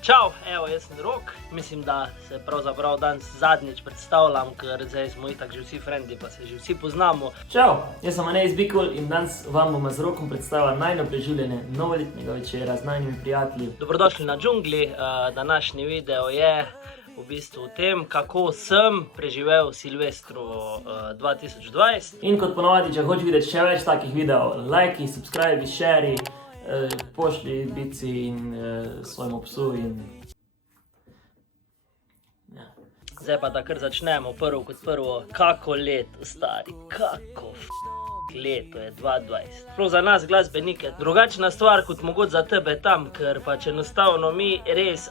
Čau, evo, jaz sem Rok. Mislim, da se pravzaprav danes zadnjič predstavljam, ker zdaj smo itak že vsi frendi, pa se že vsi poznamo. Čau, jaz sem Anej Zbikul in danes vam bom z Rokom predstavila najno preživljanje novoletnega večera z najnimi prijatelji. Dobrodošli na džungli. Današnji video je v bistvu o tem, kako sem preživel Silvestrovo 2020. In kot ponovadi, če hočeš videti še več takih videov, lajki, subscribi, šeri, pošli bici in svojemu psu in... Ja. Zdaj pa da kar začnemo prvo kot prvo. Kako leto, stari, kako leto je 2020. Prav za nas glasbenike drugačna stvar kot mogoče za tebe tam, ker pač enostavno mi res,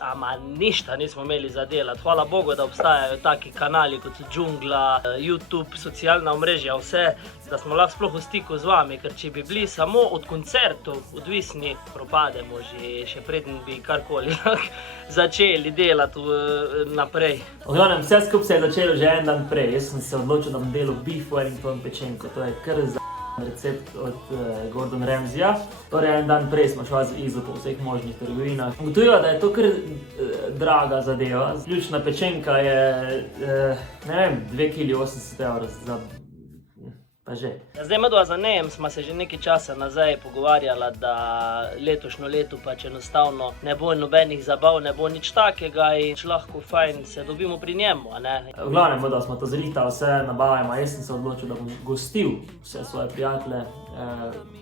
ništa nismo imeli za delati. Hvala Bogu, da obstajajo taki kanali kot so Džungla, YouTube, socialna omrežja, vse, da smo lahko sploh v stiku z vami, ker če bi bili samo od koncertov odvisni, propademo še preden bi karkoli začeli delati naprej. V glavnem, vse skupaj se je začelo že en dan prej. Jaz sem se odločil, da bom delal beef Wellington pečenko. To je kar recept od Gordon Ramsaya. Torej, en dan prej smo šli z Izo po vseh možnih trgovinah. Ugotovila, da je to kar draga zadeva. Ključna pečenka je, ne vem, 2,80 € za... pa že. Zdaj medva za Nejem sva se že nekaj časa nazaj pogovarjala, da letošnjo leto pač enostavno ne bo nobenih zabav, ne bo nič takega in če lahko fajn se dobimo pri njemu, a ne? V glavnem, da smo to zrihtali, vse nabavimo, jaz sem se odločil, da bom gostil vse svoje prijatelje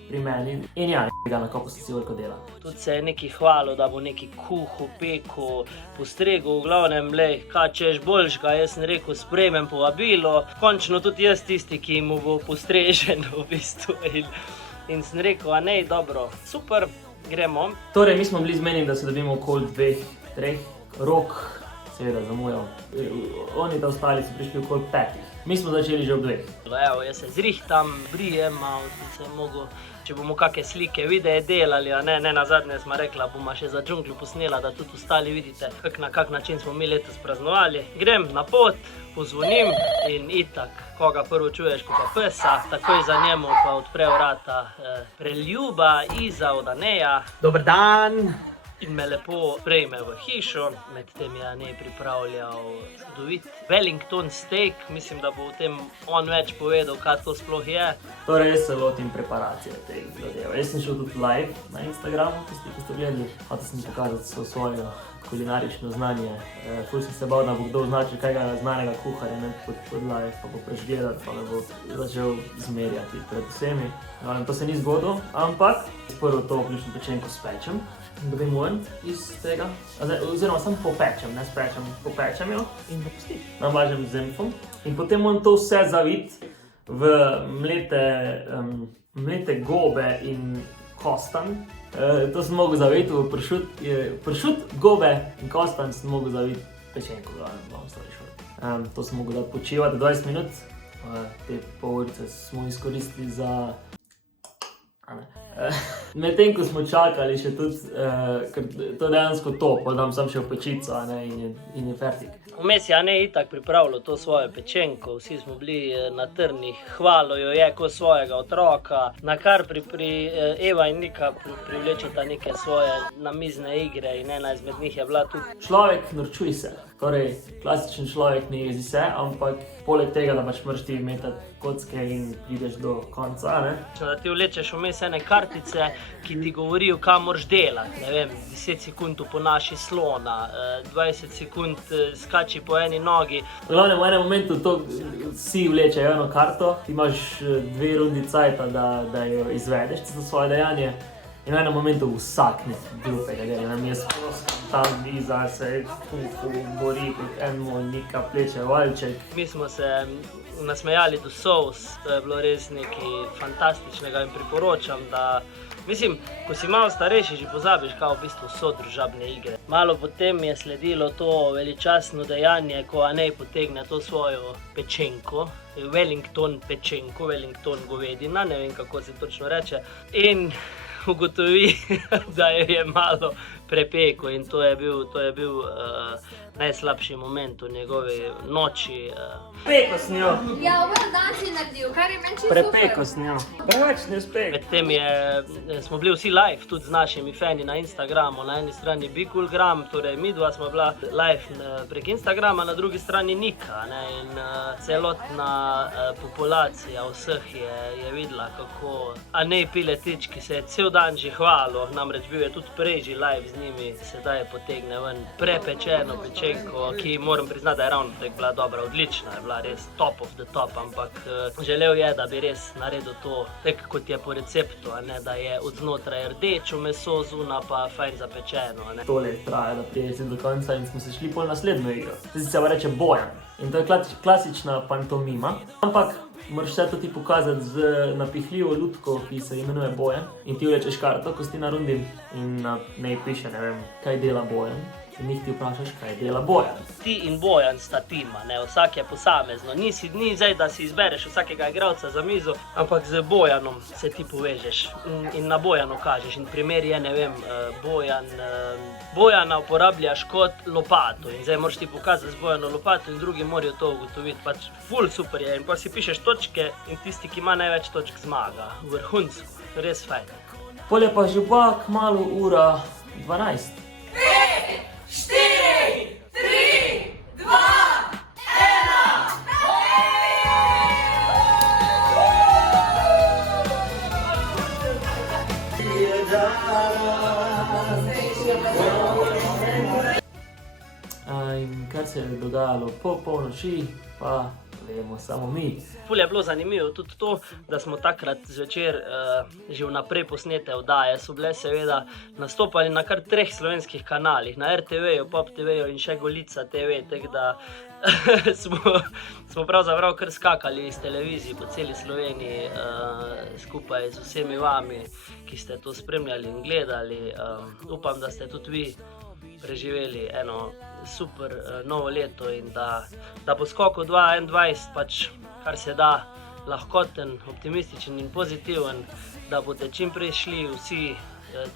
pri meni. In ja, ga na kopu se si veliko dela. Tudi se je nekaj hvalil, da bo nekaj kuhal, pekel, postregel, v glavnem, lej, kaj češ boljšega, jaz sem rekel, sprejmem povabilo. Končno tudi jaz tisti, ki mu bo postrežen v bistvu. In sem rekel, a nej, dobro, super, gremo. Torej, mi smo bili zmenjeni, da se dobimo okoli 2-3. Rok, seveda zamujal. Oni ta ostali so prišli okoli 5. Mi smo začeli že ob 2. Evo, jaz se zrihtam, brijem, malo se je mogel, če bomo kakšne slike, videe delali, a ne, nazadnje smo rekla, bomo še za džunglu posnela, da tudi ostali vidite, na kak način smo mi letos praznovali. Grem na pot, pozvonim in itak, koga prvo čuješ, ko pa pesa, takoj za njemu pa odpre vrata preljuba Iza od Aneja. Dober dan! In me lepo prejme v hišo, medtem je Anej pripravljal čudovit Wellington steak. Mislim, da bo o tem on več povedal, kaj to sploh je. Torej, jaz se lotim preparacije teh zadev. Jaz sem šel tudi live na Instagramu, tisti, ki ste gledali. Hotel sem pokazati svoje kulinarično znanje. Ful sem se bal, da bo kdo označil kakega znanega kuharja, ne pod live, pa bo prežgledati, pa me bo začel zmerjati pred vsemi. To se ni zgodilo, ampak prvo to ključno pečenko spečem. Dobim ven iz tega, oziroma samo popečem, ne spečem, popečem jo in ga pustim. Namažem z zemfom in potem moram to vse zaviti v mlete gobe in kostan. To sem mogel zaviti v pršut, gobe in kostan sem mogel zaviti pečenko, to sem mogel dati počivati 20 minut. Te pol urice smo izkoristili za... Medtem, ko smo čakali še tudi, ker to je dejansko to, pa dam sam še v pečico in je fertik. Vmes je Anej itak pripravljal to svojo pečenko, vsi smo bili na trnih, hvalil jo je kot svojega otroka, na kar Eva in Nika privlečeta neke svoje namizne igre in ena izmed njih je bila tudi... Človek norčuj se, torej klasičen človek ne jezi se, ampak poleg tega, da pač moraš ti metati kocke in prideš do konca, ne? Da ti vlečeš vmes ene kartice, ki ti govorijo, kaj moraš delati, ne vem, 10 sekund oponaši slona, 20 sekund skači po eni nogi. V glavnem, v enem momentu to vsi vlečejo eno karto, ti imaš 2 rundi cajta, da jo izvedeš, to svoje dejanje. In v enem momentu vsak nekaj glupega dela, nam je sproskam tam Iza se bori proti enemu Nika pleče valček. Mi smo se nasmejali do solz, to je bilo res nekaj fantastičnega in priporočam, da... Mislim, ko si malo starejši, že pozabiš, kaj v bistvu so družabne igre. Malo potem je sledilo to veličastno dejanje, ko Anej potegne to svojo pečenko, Wellington pečenko, Wellington govedina, ne vem, kako se točno reče, in ugotovi, da jo je malo prepekel in to je bil najslabši moment v njegovi noči. Peko s njo. Ja, oba dan si naredil, kar je meni čisto Prepeko super. s njo. Preveč ne uspeh. Medtem smo bili vsi live, tudi z našimi fani na Instagramu, na eni strani Bikulgram, torej mi dva smo bila live prek Instagrama, na drugi strani Nika, ne, in celotna populacija vseh je videla, kako Anej Piletič, ki se je cel dan že hvalil, namreč bil je tudi prej že live z njimi, sedaj potegne ven prepečeno pečenko, ki moram priznati, da je ravno tako bila dobra, odlična, je bila res top of the top, ampak želel je, da bi res naredil to, tako kot je po receptu, a ne, da je od znotraj rdečo meso, zunaj pa fajn zapečeno. A ne. Tole traja, da prijeti do konca in smo se šli pol naslednjo igro. To se pa reče Bojan. In to je klasična pantomima, ampak moraš vse to ti pokazati z napihljivo lutko, ki se imenuje Bojan. In ti vlečeš karto, ko si ti na rundi in na njej piše, ne vem, kaj dela Bojan. In njih ti vprašaš, kaj dela Bojan. Ti in Bojan sta tima, ne, vsak je posamezno. Ni zdaj, da si izbereš vsakega igralca za mizo, ampak z Bojanom se ti povežeš in na Bojanu kažeš. In primer je, ne vem, Bojana uporabljaš kot lopato in zdaj moraš ti pokazati z Bojano lopato in drugi morajo to ugotoviti. Pač ful super je in pa si pišeš točke in tisti, ki ima največ točk, zmaga. Vrhunsko, res fajn. Pol je pa že pa kmalu ura 12. 4, 3, 2, 1. In kar se je dogajalo po polnoči, pa vemo samo mi. Ful je bilo zanimivo tudi to, da smo takrat zvečer že vnaprej posnete oddaje, so bile seveda nastopali na kar 3 slovenskih kanalih, na RTV-ju, Pop TV-ju in še Golica TV, tako da smo pravzaprav kar skakali iz televizij po celi Sloveniji skupaj z vsemi vami, ki ste to spremljali in gledali. Upam, da ste tudi vi preživeli eno super novo leto in da bo skok v 2021 pač kar se da lahkoten, optimističen in pozitiven, da boste čim prej šli vsi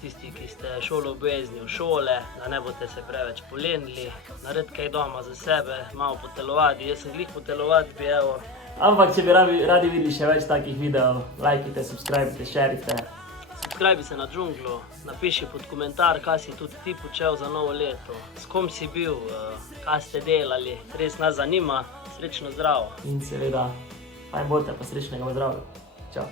tisti, ki ste šoloobvezni v šole, da ne boste se preveč polenili, narediti kaj doma za sebe, malo potelovati, jaz sem glih potelovati, evo. Ampak, če bi radi videli še več takih videov, lajkite, subscribite, šerite. Subscribi se na Džunglo, napiši pod komentar, kaj si tudi ti počel za novo leto, s kom si bil, kaj ste delali, res nas zanima, srečno zdravo. In seveda, fajn bote, pa srečnega zdravja. Čau.